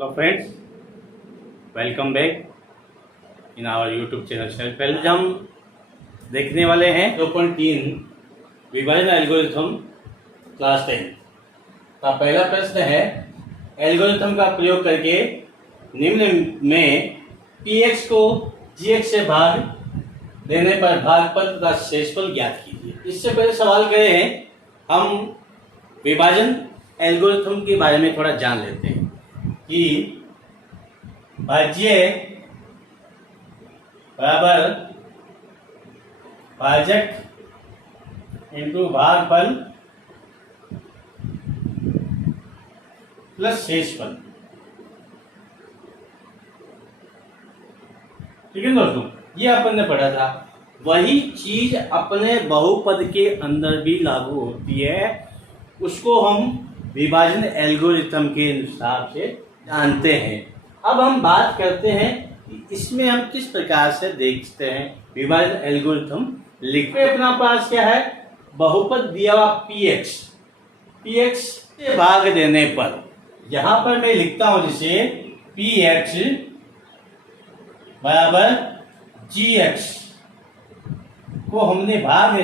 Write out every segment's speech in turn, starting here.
Hello friends, welcome back in our YouTube channel. पहले हम देखने वाले हैं 2.3 विभाजन एल्गोरिथम क्लास 10 का पहला प्रश्न है। एल्गोरिथम का प्रयोग करके निम्न में px को gx से भाग देने पर भागफल तथा शेषफल ज्ञात कीजिए। इससे पहले सवाल करें, हम विभाजन एल्गोरिथम के बारे में थोड़ा जान लेते हैं कि भाज्य बराबर भाजक इंटू भागफल प्लस शेषफल। ठीक है दोस्तों, ये अपन ने पढ़ा था। वही चीज अपने बहुपद के अंदर भी लागू होती है, उसको हम विभाजन एल्गोरिथम के हिसाब से जानते हैं। अब हम बात करते हैं कि इसमें हम किस प्रकार से देखते हैं विभाजन एल्गोरिथम लिखते। अपना पास क्या है, बहुपद दिया हुआ px से भाग देने पर यहां पर मैं लिखता हूं जिसे px बराबर gx को हमने भाग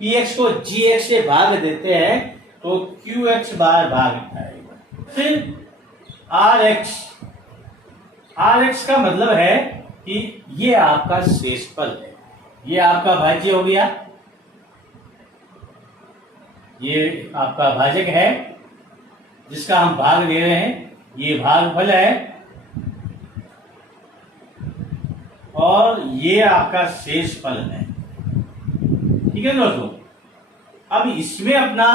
px को gx से भाग देते हैं तो qx बार भाग आएगा। फिर rx का मतलब है कि ये आपका शेषफल है, ये आपका भाज्य हो गया, ये आपका भाजक है जिसका हम भाग दे रहे हैं, ये भागफल है और ये आपका शेषफल है। ठीक है दोस्तों, अब इसमें अपना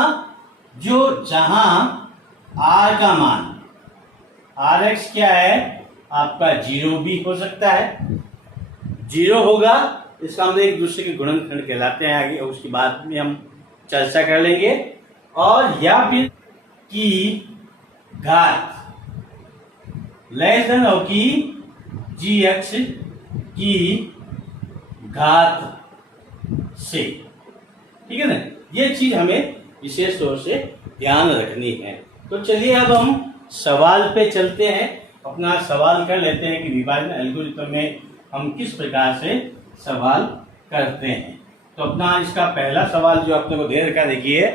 जो जहां r का मान rx क्या है आपका 0 भी हो सकता है, 0 होगा, इसका हम एक दूसरे के गुणनखंड कहलाते हैं। आगे उसकी बाद में हम चर्चा कर लेंगे। और या फिर की घात लेस देन हो कि gx की घात से। ठीक है ना, ये चीज हमें विशेष तौर से ध्यान रखनी है। तो चलिए अब हम सवाल पे चलते हैं, अपना सवाल कर लेते हैं कि विभाजन एल्गोरिथम में हम किस प्रकार से सवाल करते हैं। तो अपना इसका पहला सवाल जो अपने को दे रखा, देखिए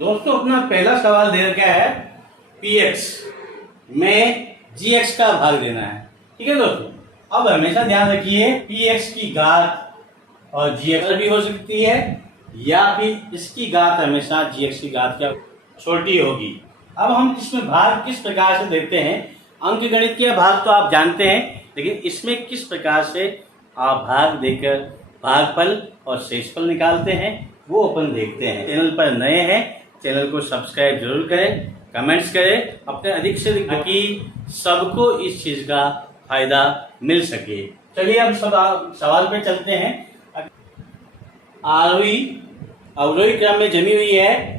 दोस्तों, अपना पहला सवाल दे रखा है px में gx का भाग देना है। ठीक है दोस्तों, अब हमेशा ध्यान रखिए px की घात और gx भी हो सकती है या फिर इसकी घात हमेशा gx की घात क्या छोटी होगी। अब हम इसमें भाग किस प्रकार से देते हैं, अंकगणित के भाग तो आप जानते हैं, लेकिन इसमें किस प्रकार से आप भाग देकर भागफल और शेषफल निकालते हैं वो अपन देखते हैं। चैनल पर नए हैं, चैनल को सब्सक्राइब जरूर करें, कमेंट्स करें, अपने अधिक से अधिक, ताकि सबको इस चीज का फायदा मिल सके। चलिए अब सवाल पे चलते हैं। आरोही अवरोही क्रम में जमी हुई है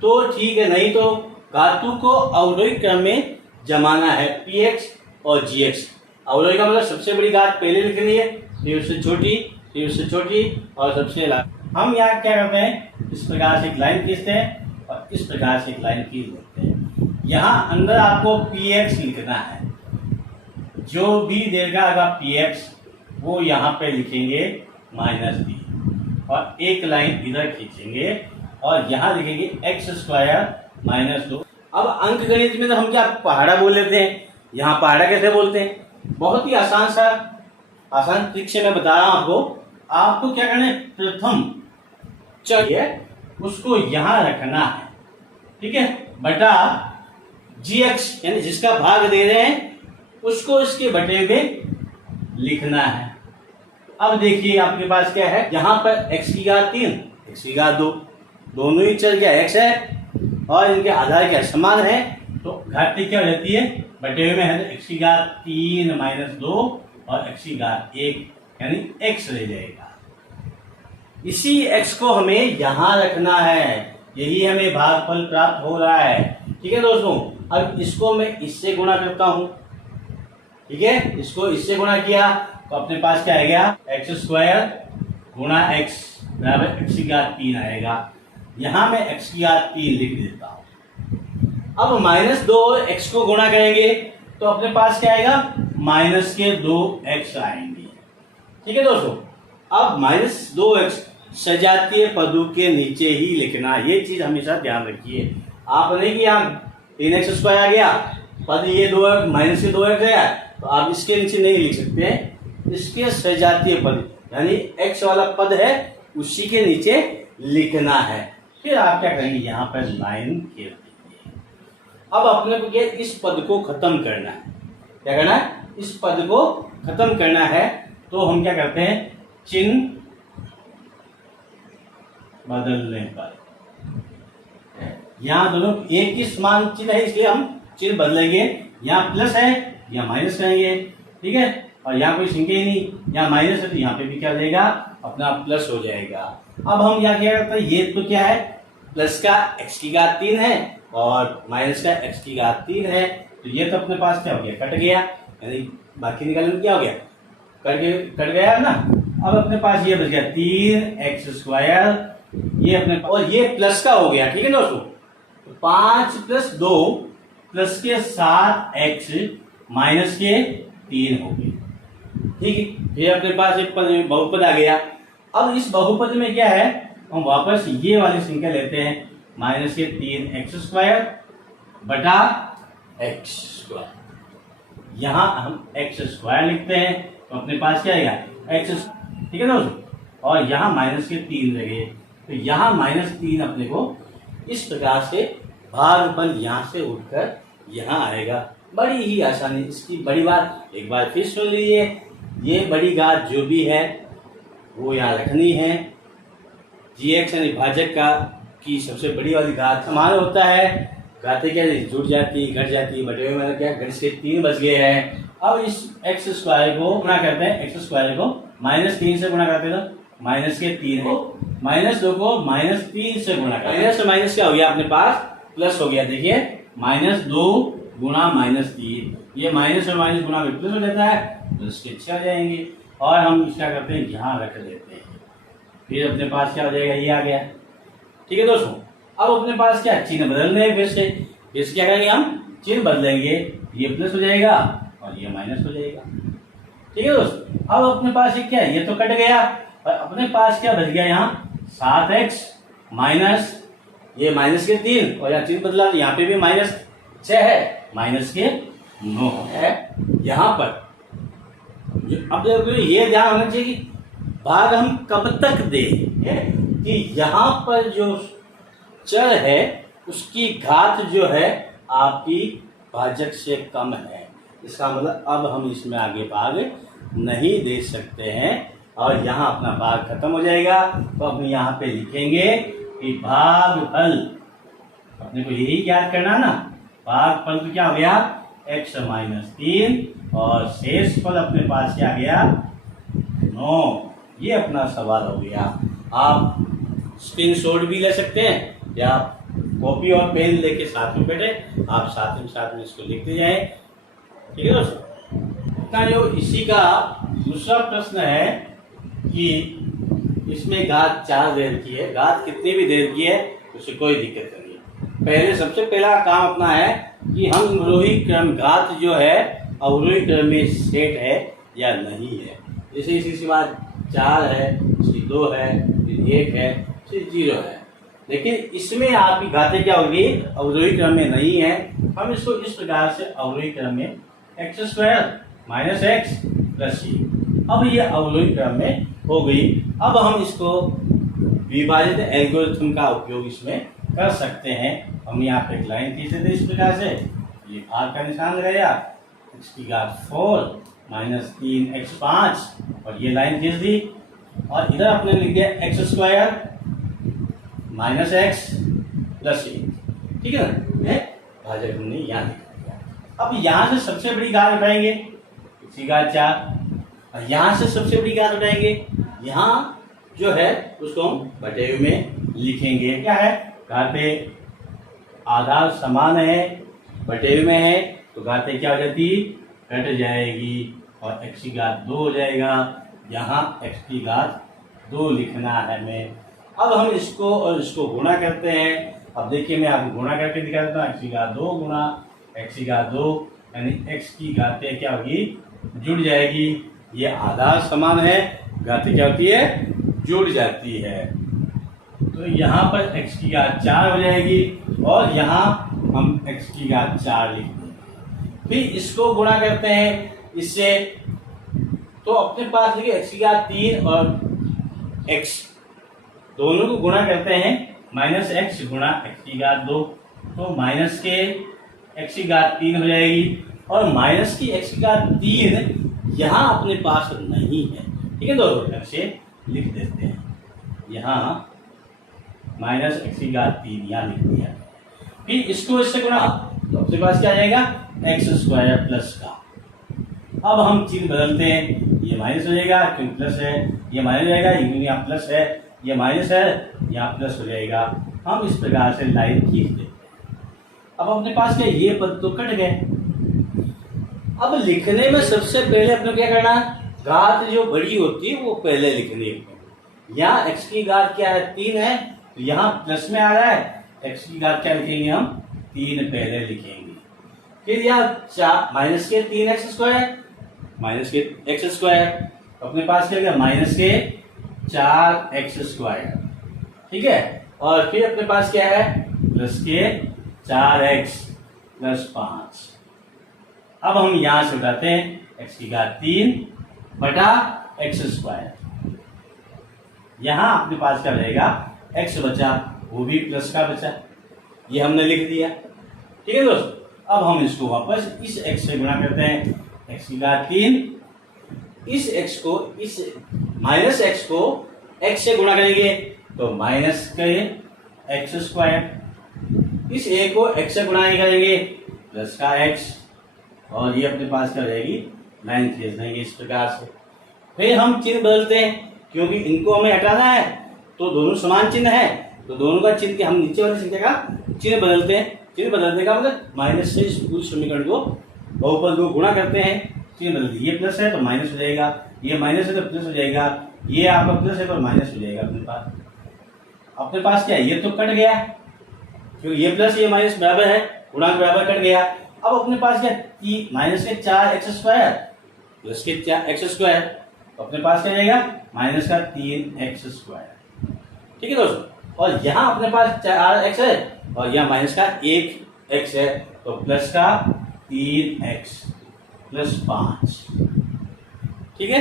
तो ठीक है, नहीं तो धातु को अवरोही क्रम में जमाना है px और gx। अवरोही का मतलब सबसे बड़ी घात पहले लिखनी है, फिर उससे छोटी, फिर उससे छोटी और सबसे लास्ट। हम यहाँ क्या करते हैं, इस प्रकार से एक लाइन खींचते हैं और इस प्रकार से एक लाइन खींच देते हैं। यहाँ अंदर आपको px लिखना है, जो भी देगा अगर px वो यहाँ पे लिखेंगे -b और एक लाइन इधर खींचेंगे और यहाँ लिखेंगे x² - 2। अब अंक गणित में तो हम क्या पहाड़ा बोल लेते हैं, यहाँ पहाड़ा कैसे बोलते हैं, बहुत ही आसान ट्रिक से मैं बता रहा हूं आपको। आपको क्या करना है, प्रथम चलिए उसको यहाँ रखना है, ठीक है, बटा gx यानी जिसका भाग दे रहे हैं उसको इसके बटे में लिखना है। अब देखिए आपके पास क्या है, यहाँ पर x की घात 3, x की घात 2, दोनों ही चल क्या x है और इनके आधार क्या समान है, तो घाती क्या हो जाती है, बटे हुए में है x की घात 3 - 2 और x की घात 1 यानी x रह जाएगा। इसी x को हमें यहाँ रखना है, यही हमें भागफल प्राप्त हो रहा है। ठीक है दोस्तों, अब इसको मैं इससे गुणा करता हूं। ठीक है, इसको इससे गुणा किया तो अपने पास क्या आएगा, x² गुणा x बराबर x की घात 3 आएगा। यहां मैं x की घात 3 लिख देता हूं। अब -2 और x को गुणा करेंगे तो अपने पास क्या आएगा, -2x आएंगे। ठीक है दोस्तों, अब -2x सजातीय पदों के नीचे ही लिखना, ये चीज हमेशा ध्यान रखिए। आप नहीं कि यहाँ 3x² आ गया, पद ये 2x -2x गया तो आप इसके नीचे नहीं लिख सकते हैं, इसके सजातीय पद यानी x वाला पद है उसी के नीचे लिखना है। फिर आप क्या करेंगे, यहाँ पर लाइन खेल देंगे। अब अपने को क्या, इस पद को खत्म करना है। क्या करना है, इस पद को खत्म करना है। तो हम क्या करते हैं, चिन्ह बदलने पर यहाँ दोनों एक ही समान चिन्ह है इसलिए हम चिन्ह बदलेंगे। यहाँ प्लस है, यहाँ माइनस करेंगे। ठीक है, और यहाँ कोई संख्या ही नहीं, यहाँ माइनस है तो यहाँ पे भी क्या देगा, अपना प्लस हो जाएगा। अब हम यहाँ क्या करते हैं, ये तो क्या है, प्लस का x की घात 3 है और माइनस का x की घात 3 है, तो ये तो अपने पास क्या हो गया, कट गया, यानी बाकी निकालने में क्या हो गया, कट गया ना। अब अपने पास ये बच गया 3x², ये अपने और ये प्लस का हो गया। ठीक है दोस्तों, तो 5 + 2 प्लस के 7x माइनस के 3 हो गए। ठीक है, फिर अपने पास एक बहुपद आ गया। अब इस बहुपद में क्या है, हम वापस ये वाली संख्या लेते हैं, -3x² बटा x²। यहां हम x² लिखते हैं तो अपने पास क्या आएगा, x। ठीक है दोस्तों, और यहाँ -3 लगे तो यहाँ -3 अपने को इस प्रकार से भागफल यहाँ से उठकर यहाँ आएगा। बड़ी ही आसानी, इसकी बड़ी बात एक बार फिर सुन लीजिए। ये बड़ी घात जो भी है वो यहाँ रखनी है। gx यानी भाजक का की सबसे बड़ी वाली घात समान होता है, घातें क्या जुड़ जाती, घट जाती, बटे हुए मतलब क्या, घट से 3 बच गए हैं। अब इस x² को गुणा करते हैं, x² को -3 से गुणा करते हैं तो -3 हो, -2 को -3 से गुणा करते हैं, माइनस से माइनस क्या हो गया अपने पास, प्लस हो गया। देखिए -2 गुणा -3, ये माइनस और माइनस गुणा में प्लस हो जाता है, प्लस के 6 हो जाएंगे। और हम क्या करते हैं, यहाँ रख देते हैं, फिर अपने पास क्या हो जाएगा, ये आ गया। ठीक है दोस्तों, अब अपने पास क्या चिन्ह बदलने हैं, फिर से क्या करेंगे, हम चिन्ह बदलेंगे, ये प्लस हो जाएगा और ये माइनस हो जाएगा। ठीक है दोस्तों, अब अपने पास ये क्या है, ये तो कट गया और अपने पास क्या बच गया, यहाँ 7x माइनस ये -3 और यहाँ चिन्ह बदला, यहाँ पे भी -6 है, -9 है यहाँ पर। अब ये ध्यान होना चाहिए कि भाग हम कब तक दें, कि यहाँ पर जो चर है उसकी घात जो है आपकी भाजक से कम है। इसका मतलब अब हम इसमें आगे भाग नहीं दे सकते हैं और यहाँ अपना भाग खत्म हो जाएगा। तो अब यहाँ पे लिखेंगे कि भागफल, अपने को यही याद करना ना, भागफल तो क्या हो गया, x -3 और शेष फल अपने पास क्या गया, 9। ये अपना सवाल हो गया। आप स्क्रीनशॉट भी ले सकते हैं या कॉपी और पेन लेके साथ में बैठे, आप साथ में इसको लिखते जाएं। ठीक है दोस्तों, अपना जो इसी का दूसरा प्रश्न है कि इसमें घात 4 दे रखी है, घात कितनी भी दे रखी है उससे कोई दिक्कत नहीं है। पहले सबसे पहला काम अपना है कि हम अवरोही क्रम घात जो है अवरोही क्रम में सेट है या नहीं है। जैसे इसी बात 4 है, इसकी 2 है, फिर 1 है, फिर 0 है, लेकिन इसमें आपकी घातें क्या होगी, अवरोही क्रम में नहीं है। हम इसको इस प्रकार से अवरोही क्रम में x² - x + c, अब ये अवरोही क्रम में हो गई। अब हम इसको विभाजित एल्गोरिथम का उपयोग इसमें कर सकते हैं। हम यहाँ पे एक लाइन खींचते थे इस प्रकार से, ये भाग का निशान लगाया, x की घात 4 -3x 5 और ये लाइन खींच दी और इधर अपने लिख दिया x² - x + c। ठीक है ना, भाजक हमने यहाँ लिखा दिया। अब यहाँ से सबसे बड़ी घात उठाएंगे, x की घात 4 और यहाँ से सबसे बड़ी घात उठाएंगे, यहाँ जो है उसको हम बटे हुए में लिखेंगे। क्या है, घातें आधार समान है, बटे हुए में है, तो घातें क्या हो जाती, कट जाएगी और x की घात 2 हो जाएगा। यहाँ x की घात 2 लिखना है हमें। अब हम इसको और इसको गुणा करते हैं अब देखिए मैं आपको गुणा करके दिखा देता हूँ। एक्स की घात 2 गुणा एक्स की घात 2 यानी एक्स की घातें क्या होगी, जुड़ जाएगी। ये आधार समान है, घातें क्या होती है, जुड़ जाती है। तो यहाँ पर एक्स की घात 4 हो जाएगी और यहाँ हम एक्स की घात 4 लिख देंगे। फिर इसको गुणा करते हैं इससे, तो अपने पास देखिए एक्स की घात 3 और एक्स दोनों को गुणा करते हैं, माइनस एक्स गुणा एक्स की घात 2, तो माइनस के एक्स की घात 3 हो जाएगी और माइनस की एक्स की घात 3 यहाँ अपने पास नहीं है, ठीक है दोस्तों, ऐसे लिख देते हैं। यहाँ माइनस एक्स की घात 3 यहाँ लिख दिया। फिर इसको इससे गुणा, तो अपने पास क्या आ जाएगा, एक्स स्क्वायर प्लस का। अब हम चिन्ह बदलते हैं, ये माइनस हो जाएगा क्योंकि प्लस है, ये माइनस हो जाएगा क्योंकि यहाँ प्लस है, ये माइनस है यहाँ प्लस हो जाएगा। हम इस प्रकार से लाइन खींच देते हैं। अब अपने पास क्या, ये पद तो कट गए। अब लिखने में सबसे पहले अपने क्या करना, घात जो बड़ी होती है वो पहले लिखनी है। यहाँ एक्स की घात क्या है, 3 है, तो यहाँ प्लस में आ रहा है, एक्स की घात क्या लिखेंगे हम, 3 पहले लिखेंगे। फिर यहाँ माइनस के 3x स्क्वायर, माइनस के एक्स स्क्वायर, अपने पास क्या गया, माइनस के 4x स्क्वायर, ठीक है। और फिर अपने पास क्या है, प्लस के 4x प्लस 5। अब हम यहां से उठाते हैं x की घात 3 बटा एक्स स्क्वायर। यहां अपने पास क्या रहेगा, x बचा, वो भी प्लस का बचा, ये हमने लिख दिया, ठीक है दोस्तों। अब हम इसको वापस इस x से गुणा करते हैं, x की घात 3, इस x को, इस माइनस x को x से गुणा करेंगे तो माइनस के एक्स स्क्वायर, इस a को x से गुणा करेंगे प्लस का x, और ये अपने पास क्या रहेगी, लाइन खींच देंगे इस प्रकार से। फिर हम चिन्ह बदलते हैं क्योंकि इनको हमें हटाना है, तो दोनों समान चिन्ह है, तो दोनों का चिन्ह के हम नीचे वाली संख्या का चिन्ह बदलते हैं। चिन्ह बदलने का मतलब माइनस से इस पूरी समीकरण को, बहुपद को गुणा करते हैं, चिन्ह बदल, ये प्लस है तो माइनस हो जाएगा, ये माइनस है तो प्लस हो जाएगा, ये आपका प्लस है तो माइनस हो जाएगा। अपने पास क्या है, ये तो कट गया क्योंकि ये प्लस ये माइनस बराबर है, गुणांक बराबर कट गया। अब अपने पास क्या, माइनस के 4x स्क्वायर प्लस के 4x स्क्वायर, तो अपने पास क्या जाएगा, माइनस का 3x स्क्वायर, ठीक है दोस्तों। और यहाँ अपने पास 4x है और यहाँ माइनस का 1x है, तो प्लस का 3x प्लस 5, ठीक है।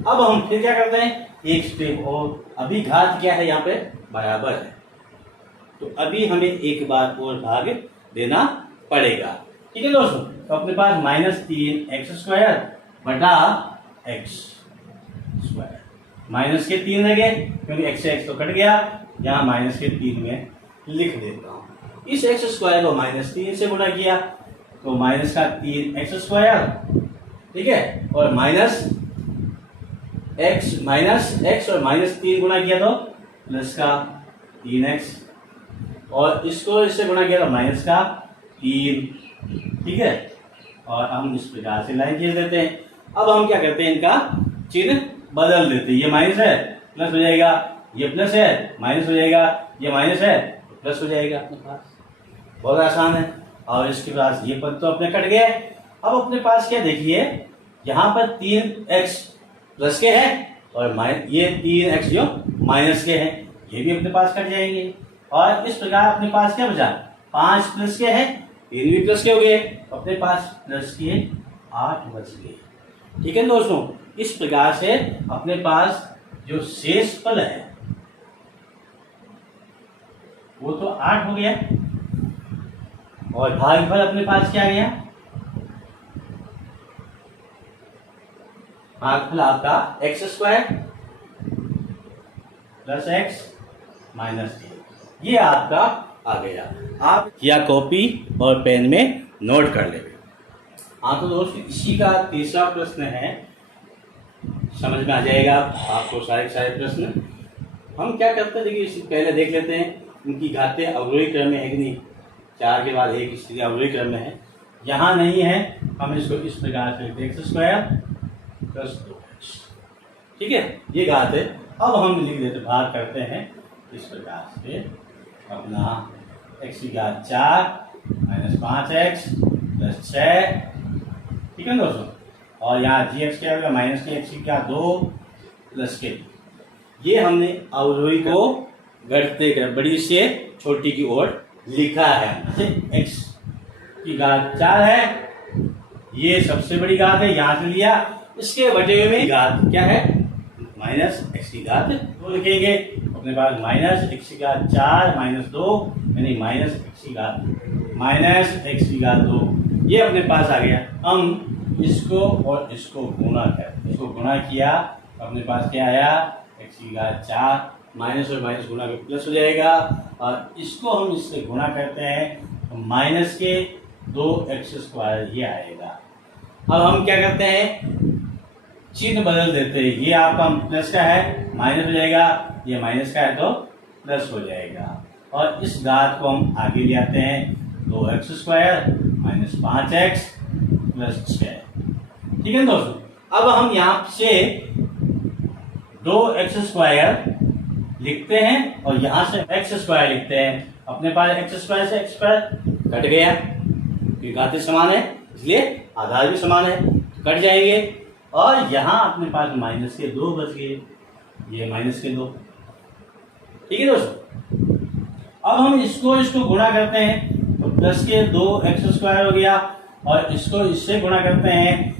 अब हम फिर क्या करते हैं, एक स्टेप और, अभी घात क्या है यहाँ पे, बराबर है, तो अभी हमें एक बार और भाग देना पड़ेगा, ठीक है दोस्तों। तो अपने पास माइनस 3x स्क्वायर बटा x स्क्वायर, माइनस के 3 लगे क्योंकि x से x तो कट गया, यहाँ माइनस के 3 में लिख देता हूँ। इस x स्क्वायर को माइनस 3 से गुणा किया तो माइनस का 3x स्क्वायर, ठीक है, और माइनस x और माइनस 3 गुणा किया तो प्लस का 3x, और इसको इससे गुणा किया तो माइनस का 3, ठीक है। और हम इस प्रकार से लाइन खींच देते हैं। अब हम क्या करते हैं, इनका चिन्ह बदल देते हैं, ये माइनस है प्लस हो जाएगा, ये प्लस है माइनस हो जाएगा, ये माइनस है तो प्लस हो जाएगा अपने पास, बहुत आसान है। और इसके पास ये पद तो अपने कट गए। अब अपने पास क्या देखिए, यहाँ पर 3x प्लस के हैं और ये 3x जो माइनस के हैं, ये भी अपने पास कट जाएंगे। और इस प्रकार अपने पास क्या बचा, 5 प्लस के हैं, 3 भी प्लस के हो गए, अपने पास प्लस के 8 बच गए, ठीक है दोस्तों। इस प्रकार से अपने पास जो शेष पद है वो तो 8 हो गया, और भागफल अपने पास क्या गया, भागफल आपका x square plus x minus 3, ये आपका आ गया। आप या कॉपी और पेन में नोट कर लेंगे। हाँ तो दोस्तों, इसी का तीसरा प्रश्न है, समझ में आ जाएगा आपको सारे प्रश्न। हम क्या करते हैं, देखिए इससे पहले देख लेते हैं उनकी घातें अवरोही क्रम में है कि नहीं, 4 के बाद 1 इसलिए अवरोही क्रम में है, यहाँ नहीं है, हम इसको इस प्रकार से लिखते हैं x स्क्वायर प्लस 2x, ठीक है, ये घात है। अब हम लिख देते, भाग करते हैं इस प्रकार से अपना एक्स की घात 4 माइनस 5x प्लस 6, ठीक है दोस्तों। और यहाँ जी एक्स क्या होगा, माइनस के एक्स की घात 2 प्लस के। ये हमने अवरोही को घटते कर बड़ी से छोटी की ओर लिखा है। एक्स की घात 4 है, ये सबसे बड़ी घात है, यहाँ से लिया। इसके बटे में घात क्या है, माइनस एक्स की घात 2 लिखेंगे। अपने पास माइनस एक्स की घात 4 माइनस 2 यानी माइनस एक्स की घात 2, ये अपने पास आ गया। हम इसको और इसको गुणा करते, इसको गुणा किया, अपने पास क्या आया, एक्स की घात 4 माइनस और माइनस गुणा के प्लस हो जाएगा, और इसको हम इससे गुणा करते हैं तो माइनस के 2x², ये आएगा। अब हम क्या करते हैं, चिन्ह बदल देते हैं। ये आपका प्लस का है, माइनस हो जाएगा, ये माइनस का है तो प्लस हो जाएगा। और इस घात को हम आगे ले आते हैं, 2x² माइनस 5x प्लस 6, ठीक है दोस्तों। अब हम यहाँ से 2x² लिखते हैं और यहाँ से x² लिखते हैं। अपने पास x² से x² कट गया, ये घातें समान है इसलिए आधार भी समान है, कट जाएंगे। और यहाँ अपने पास माइनस के 2 बच गए, ये माइनस के 2, ठीक है दोस्तों। अब हम इसको गुणा करते हैं तो प्लस के 2x² हो गया, और इसको इससे गुणा करते हैं,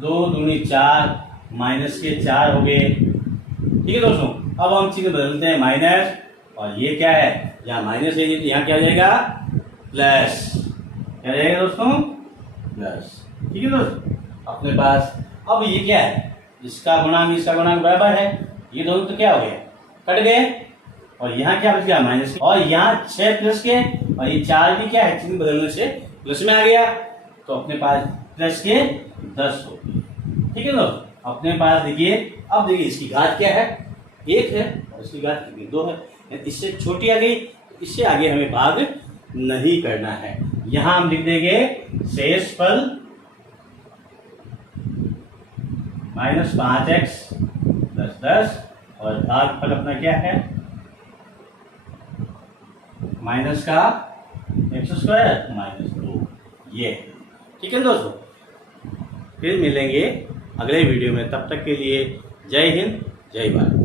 2 दूनी 4 माइनस के 4 हो गए, ठीक है दोस्तों। अब हम चिन्ह बदलते हैं, माइनस, और ये क्या है, यहाँ माइनस है, यहाँ क्या हो जाएगा, प्लस, क्या रहेगा दोस्तों, प्लस, ठीक है दोस्तों। अपने पास अब ये क्या है, इसका गुणांक इसका गुणांक बराबर है, ये दोनों तो क्या हो गए, कट गए, और यहाँ क्या बच गया, माइनस, और यहाँ 6 प्लस के, और ये 4 भी क्या है, चिन्ह बदलने से प्लस में आ गया, तो अपने पास प्लस के 10 हो गए, ठीक है दोस्तों। अपने पास देखिए, अब देखिए इसकी घात क्या है, 1 है, और इसकी घात 2 है, इससे छोटी आ गई, इससे आगे हमें भाग नहीं करना है। यहाँ हम लिख देंगे शेषफल माइनस 5x प्लस 10, और भागफल अपना क्या है, माइनस का x² माइनस 2, ये, ठीक है दोस्तों। फिर मिलेंगे अगले वीडियो में, तब तक के लिए जय हिंद जय भारत।